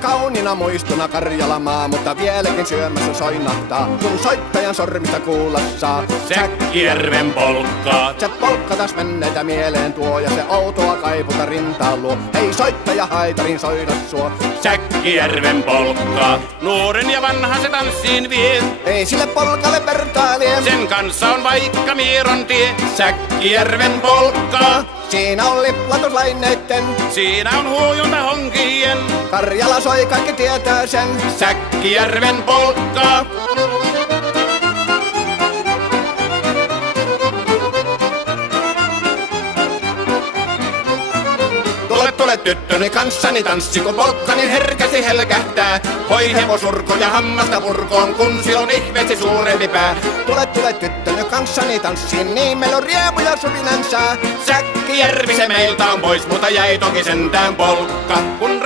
kauniina muistona Karjalamaa, mutta vieläkin syömässä soinahtaa, kun soittajan sormista kuulla saa. Säkkijärven polkkaa. Se polkka taas menneitä mieleen tuo, ja se outoa kaiputa rintaan luo. Ei soittaja haitarin soida suo. Säkkijärven polkkaa. Nuoren ja vanhan se tanssiin vie. Ei sille polkalle vertailee. Sen kanssa on vaikka Mieron tie. Säkkijärven polkkaa. Siinä on liplatuslaineitten. Siinä on huojunta honkien. Karjala soi, kaikki tietää sen. Säkkijärven polkkaa. Tule tyttöni kanssani tanssi, kun polkkani herkästi helkähtää. Hoi hevosurko ja hammasta purkoon, kun silloin ihmeesti suurempi pää. Tule tyttöni kanssani tanssiin, niin meillä on riemu ja suvinansa. Säkkijärvi se meiltä on pois, mutta jäi toki sentään polkka. Kun